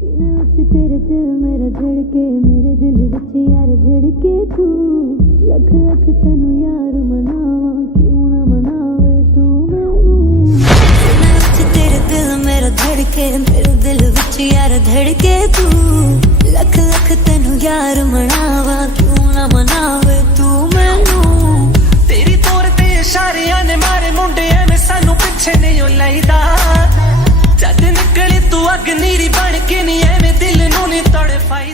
तेरे दिल मेरा धड़के मेरे दिल विच यार धड़के तू लख लख तेनू यार मनावा क्यों ना मनावे तू मैनू तेरे दिल मेरा धड़के मेरे दिल विच यार धड़के तू लख लख तेनू यार मनावा क्यों ना मनावे तू मैनू तेरी तौर ते इशारियां ने मारे मुंडे एवें सानू पिछे नहीं लईदा जद निकली तू अग नीरी बन के नहीं एवें दिल नू नहीं तड़फाई।